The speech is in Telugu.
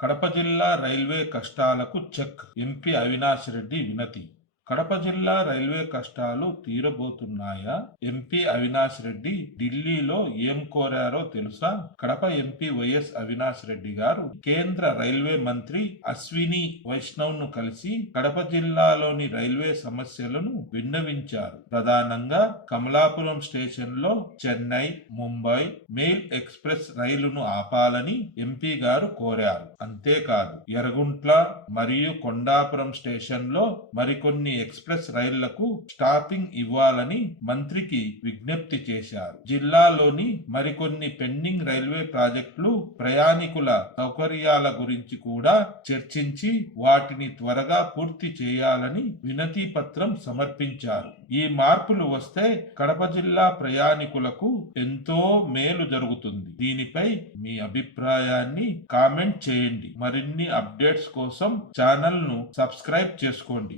కడప జిల్లా రైల్వే కష్టాలకు చెక్ ఎంపీ అవినాష్ రెడ్డి వినతి. కడప జిల్లా రైల్వే కష్టాలు తీరబోతున్నాయా? ఎంపీ అవినాష్ రెడ్డి ఢిల్లీలో ఏం కోరారో తెలుసా? కడప ఎంపీ వైఎస్ అవినాష్ రెడ్డి గారు కేంద్ర రైల్వే మంత్రి అశ్విని వైష్ణవ్ ను కలిసి కడప జిల్లాలోని రైల్వే సమస్యలను విన్నవించారు. ప్రధానంగా కమలాపురం స్టేషన్ లో చెన్నై, ముంబై మెయిల్ ఎక్స్ప్రెస్ రైలును ఆపాలని ఎంపీ గారు కోరారు. అంతేకాదు ఎర్రగుంట్ల మరియు కొండాపురం స్టేషన్ లో మరికొన్ని ఎక్స్ప్రెస్ రైళ్లకు స్టాపింగ్ ఇవ్వాలని మంత్రికి విజ్ఞప్తి చేశారు. జిల్లాలోని మరికొన్ని పెండింగ్ రైల్వే ప్రాజెక్టులు ప్రయాణికుల సౌకర్యాల గురించి కూడా చర్చించి వాటిని త్వరగా పూర్తి చేయాలని వినతి పత్రం సమర్పించారు. ఈ మార్పులు వస్తే కడప జిల్లా ప్రయాణికులకు ఎంతో మేలు జరుగుతుంది. దీనిపై మీ అభిప్రాయాన్ని కామెంట్ చేయండి. మరిన్ని అప్డేట్స్ కోసం ఛానల్ ను సబ్స్క్రైబ్ చేసుకోండి.